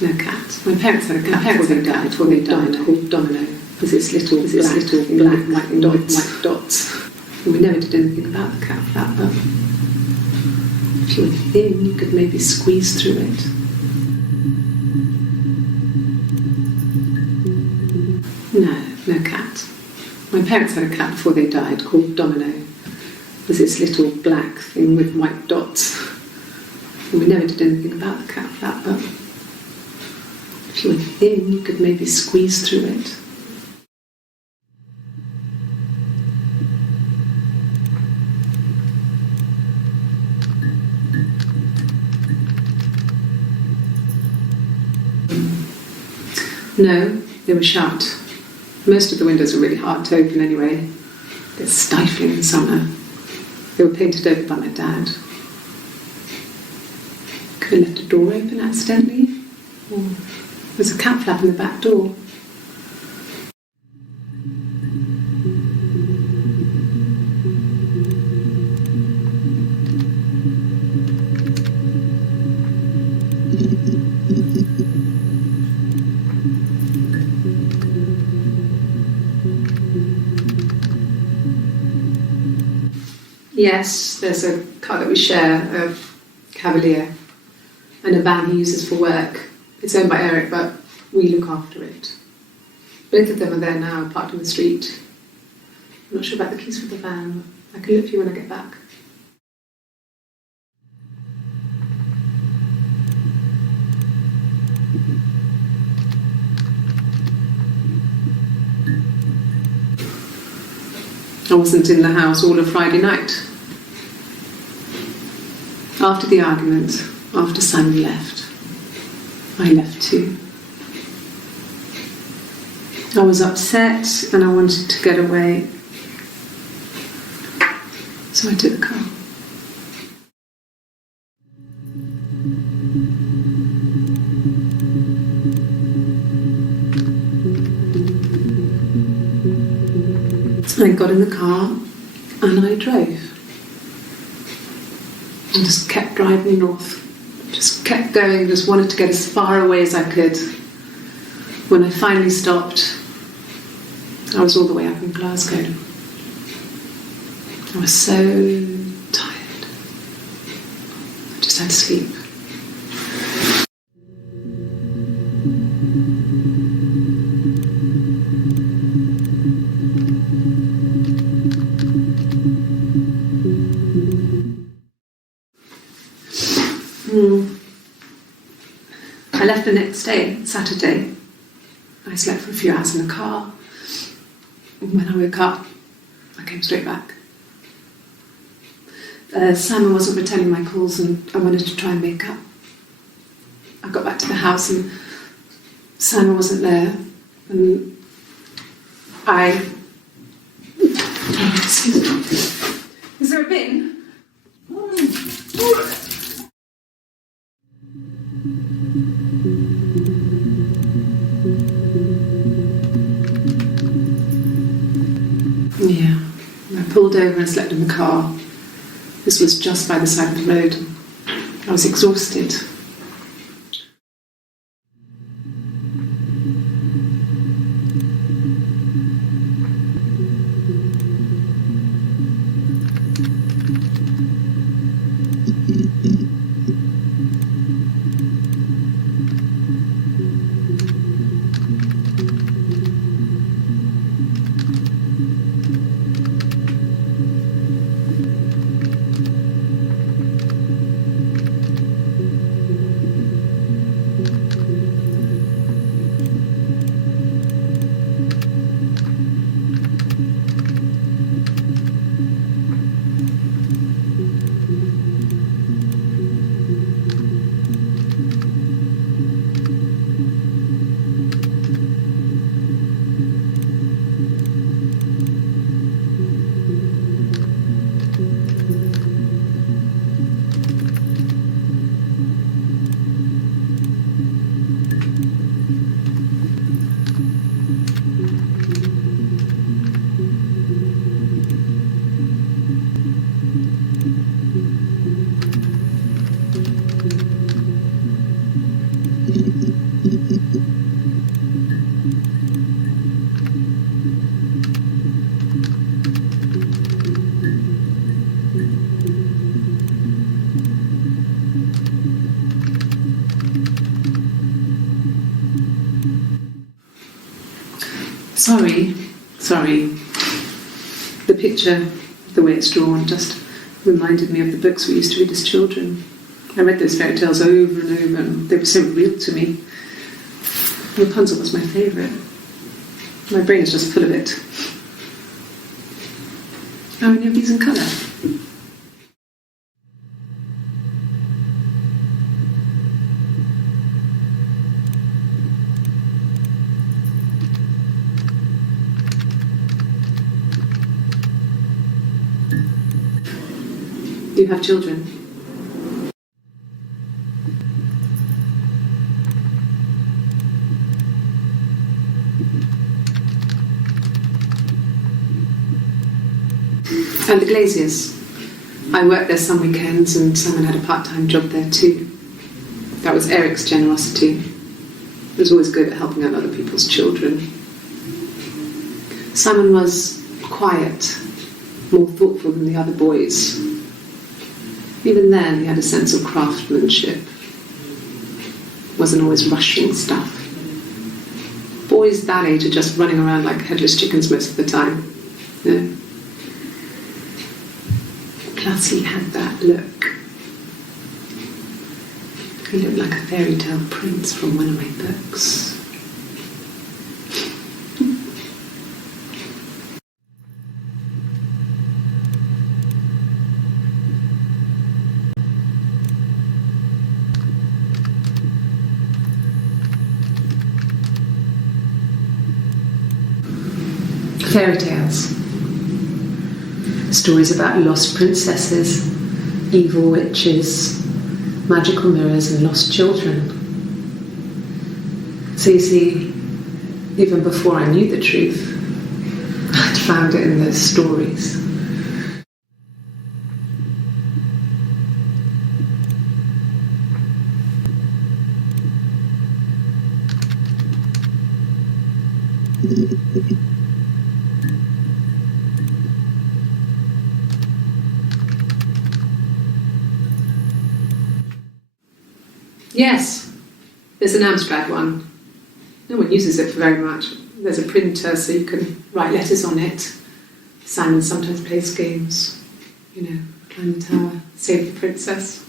No cat. My parents had a cat before they died called Domino. With its little black white dots. And we never did anything about the cat flap, but if you were thin, you could maybe squeeze through it. No cat. My parents had a cat before they died called Domino. With its little black thing with white dots. And we never did anything about the cat flap, but if you were thin, you could maybe squeeze through it. No, they were shut. Most of the windows were really hard to open anyway. They're stifling in summer. They were painted over by my dad. Could have left a door open accidentally. Or there's a cat flap in the back door. Yes, there's a car that we share, a Cavalier, and a van he uses for work. It's owned by Eric, but we look after it. Both of them are there now, parked on the street. I'm not sure about the keys for the van. I can look for you when I get back. I wasn't in the house all of Friday night. After the argument, after Simon left, I left too. I was upset and I wanted to get away. So I took the car. I got in the car and I drove. I just kept driving north. Just kept going, just wanted to get as far away as I could. When I finally stopped, I was all the way up in Glasgow. I was so tired. I just had to sleep. I left the next day, Saturday. I slept for a few hours in the car. When I woke up, I came straight back. Simon wasn't returning my calls and I wanted to try and make up. I got back to the house and Simon wasn't there. And Excuse me. Is there a bin? Yeah, I pulled over and slept in the car. This was just by the side of the road. I was exhausted. Sorry. The picture, the way it's drawn, just reminded me of the books we used to read as children. I read those fairy tales over and over, and they were so real to me. Rapunzel was my favourite. My brain is just full of it. How many of these in colour? Do you have children? And the Glaziers. I worked there some weekends and Simon had a part-time job there too. That was Eric's generosity. He was always good at helping out other people's children. Simon was quiet, more thoughtful than the other boys. Even then he had a sense of craftsmanship. Wasn't always rushing stuff. Boys that age are just running around like headless chickens most of the time. Yeah. Plus he had that look. He looked like a fairy tale prince from one of my books. Fairy tales. Stories about lost princesses, evil witches, magical mirrors and lost children. So you see, even before I knew the truth, I'd found it in those stories. Yes, there's an Amstrad one. No one uses it for very much. There's a printer so you can write letters on it. Simon sometimes plays games, climb the tower, save the princess,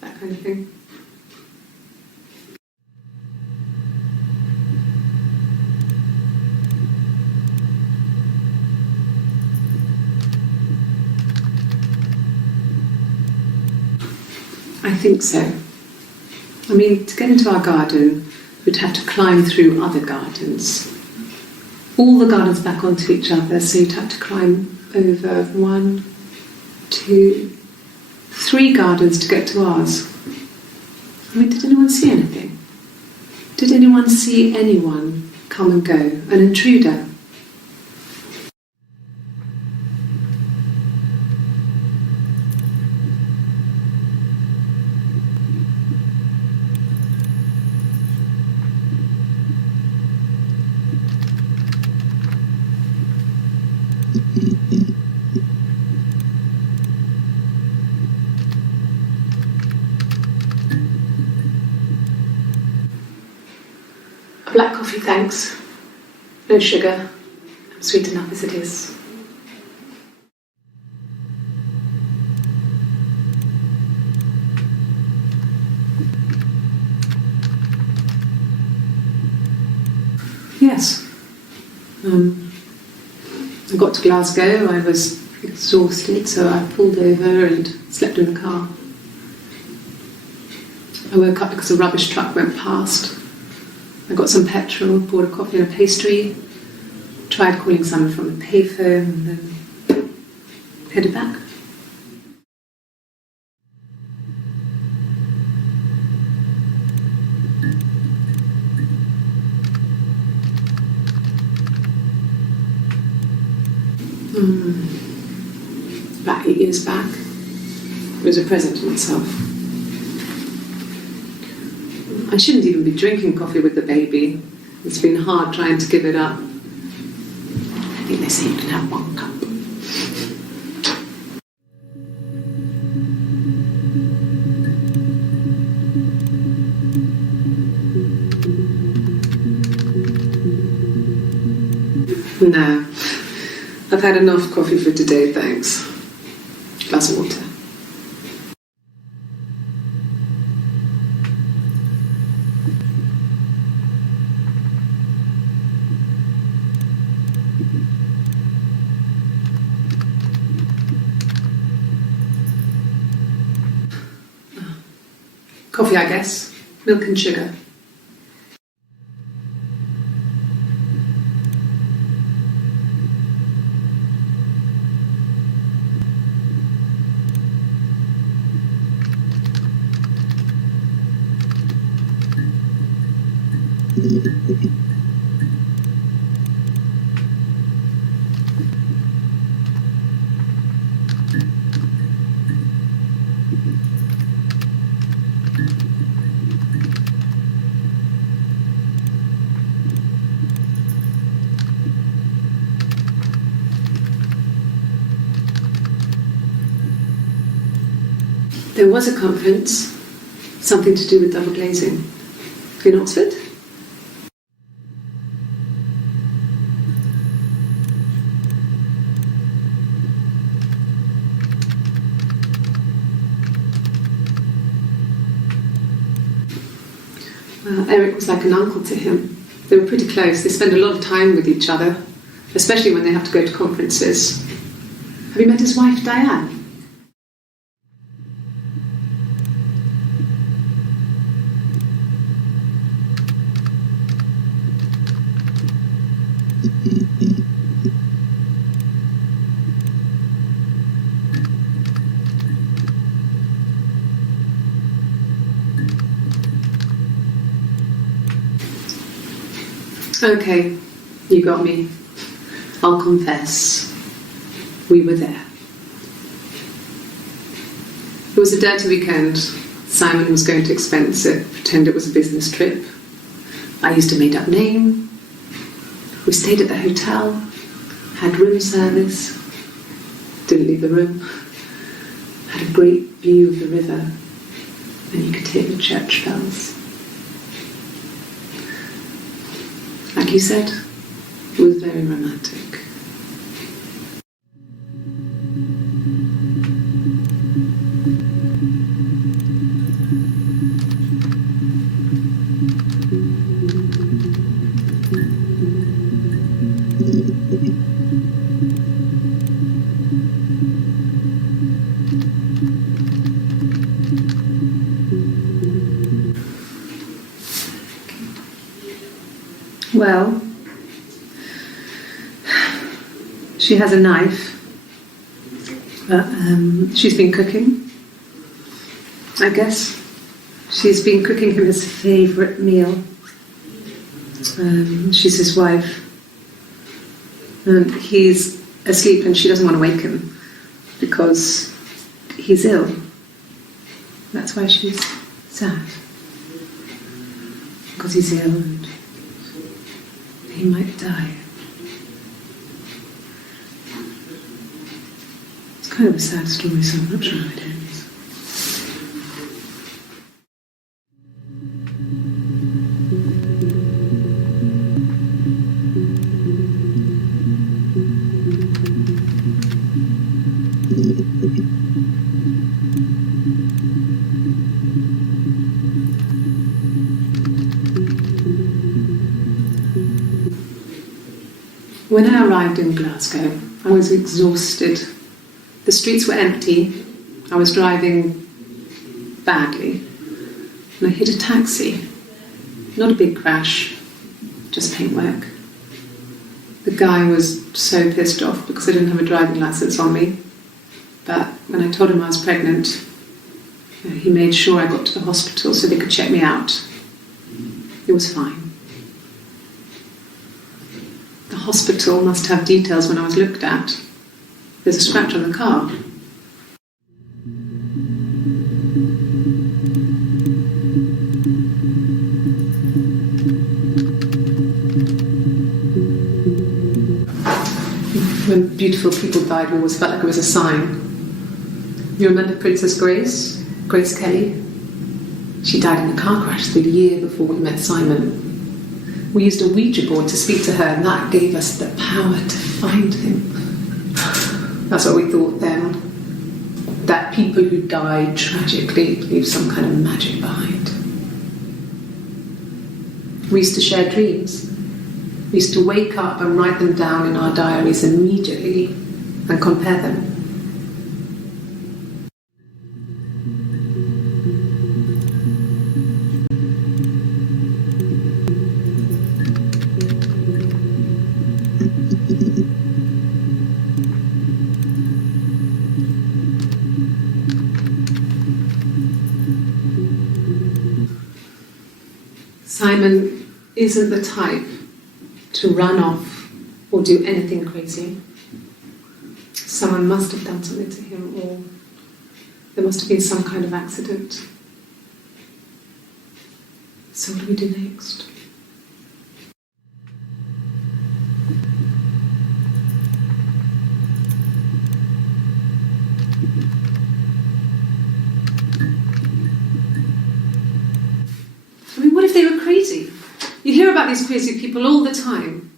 that kind of thing. I think so. I mean, to get into our garden, we'd have to climb through other gardens. All the gardens back onto each other, so you'd have to climb over 1, 2, 3 gardens to get to ours. I mean, did anyone see anything? Did anyone see anyone come and go? An intruder? Black coffee, thanks. No sugar. I'm sweet enough as it is. Yes. I got to Glasgow. I was exhausted, so I pulled over and slept in the car. I woke up because a rubbish truck went past. I got some petrol, bought a coffee and a pastry, tried calling someone from the payphone, and then headed back. About 8 years back. It was a present to myself. I shouldn't even be drinking coffee with the baby. It's been hard trying to give it up. I think they say you can have 1 cup. No. I've had enough coffee for today, thanks. Glass of water. Coffee, I guess. Milk and sugar. There was a conference, something to do with double glazing, in Oxford. Eric was like an uncle to him. They were pretty close. They spend a lot of time with each other, especially when they have to go to conferences. Have you met his wife, Diane? Okay, you got me. I'll confess. We were there. It was a dirty weekend. Simon was going to expense it, pretend it was a business trip. I used a made-up name. We stayed at the hotel, had room service, didn't leave the room, had a great view of the river, and you could hear the church bells. Like you said, it was very romantic. Well, she has a knife, but she's been cooking, I guess. She's been cooking him his favourite meal. She's his wife. And he's asleep and she doesn't want to wake him because he's ill. That's why she's sad. Because he's ill and he might die. It's kind of a sad story, so I'm not sure how it ends. When I arrived in Glasgow, I was exhausted. The streets were empty. I was driving badly. And I hit a taxi. Not a big crash, just paintwork. The guy was so pissed off because I didn't have a driving licence on me. But when I told him I was pregnant, he made sure I got to the hospital so they could check me out. It was fine. The hospital must have details when I was looked at. There's a scratch on the car. When beautiful people died, we always felt like it was a sign. You remember Princess Grace? Grace Kelly? She died in a car crash the year before we met Simon. We used a Ouija board to speak to her, and that gave us the power to find him. That's what we thought then. That people who died tragically leave some kind of magic behind. We used to share dreams. We used to wake up and write them down in our diaries immediately and compare them. Simon isn't the type to run off or do anything crazy. Someone must have done something to him, or there must have been some kind of accident. So what do we do next? I mean, what if they were crazy? You hear about these crazy people all the time.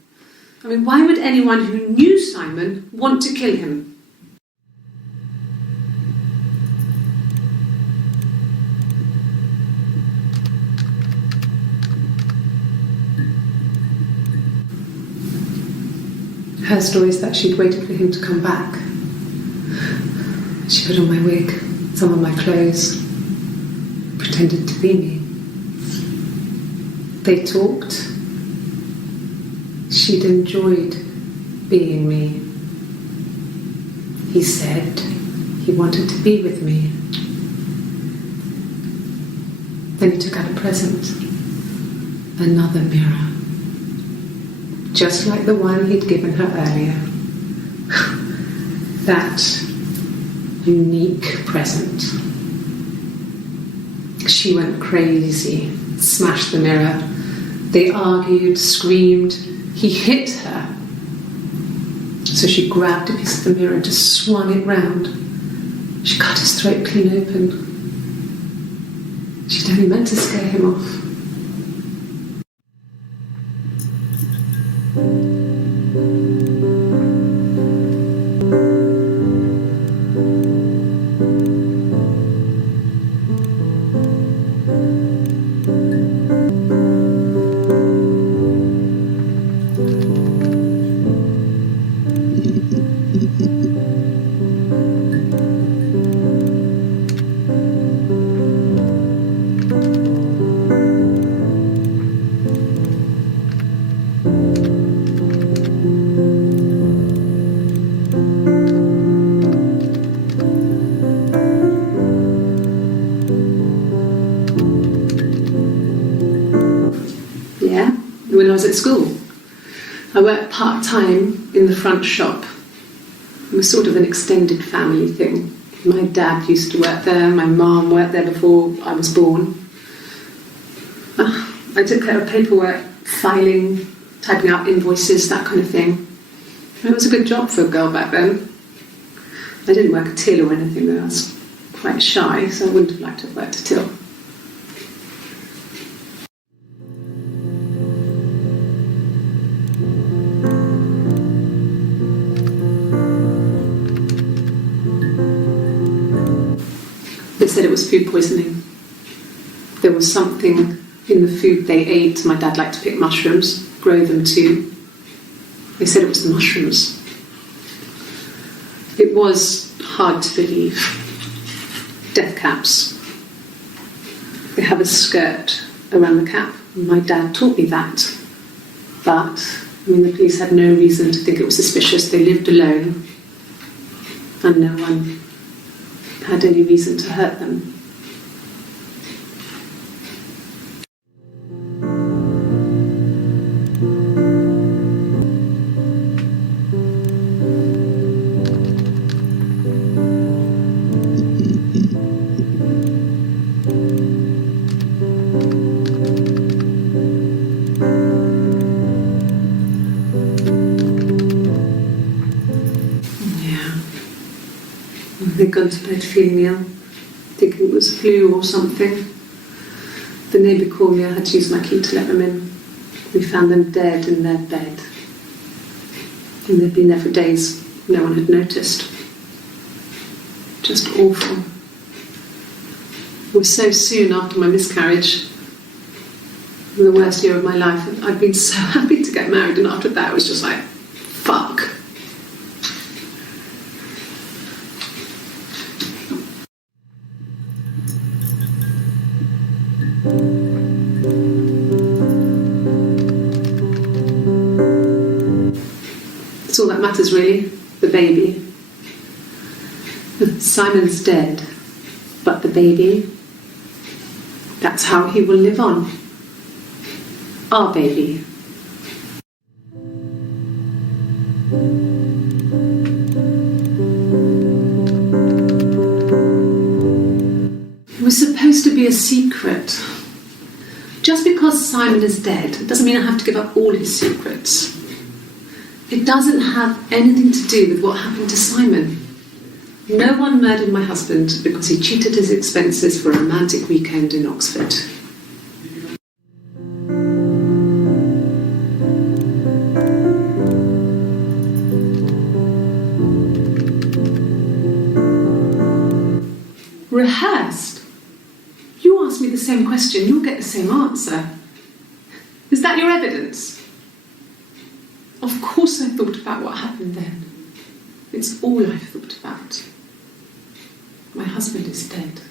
I mean, why would anyone who knew Simon want to kill him? Her story is that she'd waited for him to come back. She put on my wig, some of my clothes, pretended to be me. They talked. She'd enjoyed being me. He said he wanted to be with me. Then he took out a present. Another mirror. Just like the one he'd given her earlier. That unique present. She went crazy, smashed the mirror. They argued, screamed. He hit her. So she grabbed a piece of the mirror and just swung it round. She cut his throat clean open. She'd only meant to scare him off. When I was at school, I worked part-time in the front shop. It was sort of an extended family thing. My dad used to work there, my mum worked there before I was born. I took care of paperwork, filing, typing out invoices, that kind of thing. It was a good job for a girl back then. I didn't work a till or anything though. I was quite shy, so I wouldn't have liked to have worked a till. They said it was food poisoning. There was something in the food they ate. My dad liked to pick mushrooms, grow them too. They said it was the mushrooms. It was hard to believe. Death caps. They have a skirt around the cap. My dad taught me that. But, the police had no reason to think it was suspicious. They lived alone. And no one had any reason to hurt them. They'd gone to bed feeling ill, thinking it was flu or something. The neighbour called me, I had to use my key to let them in. We found them dead in their bed. And they'd been there for days. No one had noticed. Just awful. It was so soon after my miscarriage. The worst year of my life. I'd been so happy to get married, and after that it was just like, fuck. That's all that matters, really. The baby. Simon's dead, but the baby, that's how he will live on. Our baby. It was supposed to be a secret. Just because Simon is dead doesn't mean I have to give up all his secrets. It doesn't have anything to do with what happened to Simon. No one murdered my husband because he cheated his expenses for a romantic weekend in Oxford. Rehearsed? You ask me the same question, you'll get the same answer. Is that your evidence? Of course I thought about what happened then. It's all I've thought about. My husband is dead.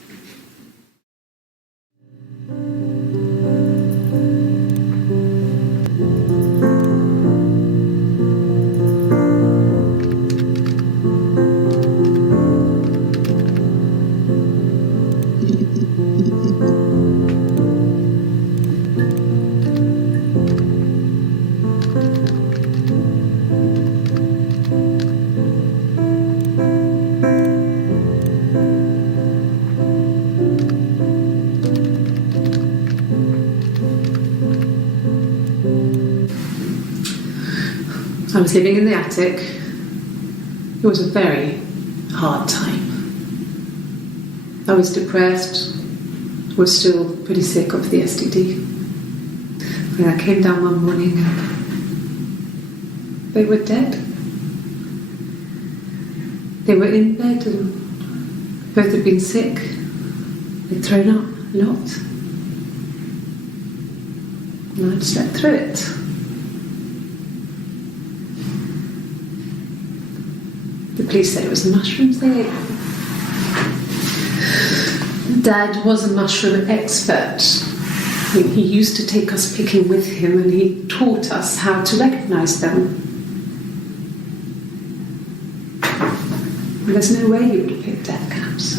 I was living in the attic. It was a very hard time. I was depressed, was still pretty sick of the STD. And I came down one morning and they were dead. They were in bed and both had been sick. They'd thrown up a lot. And I'd slept through it. The police said it was the mushrooms they ate. Dad was a mushroom expert. He used to take us picking with him and he taught us how to recognise them. There's no way you would have picked death caps.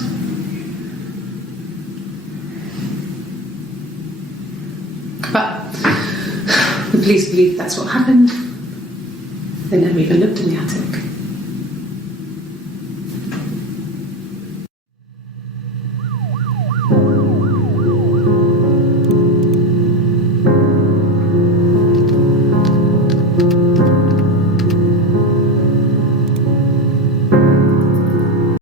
But the police believe that's what happened. They never even looked in the attic.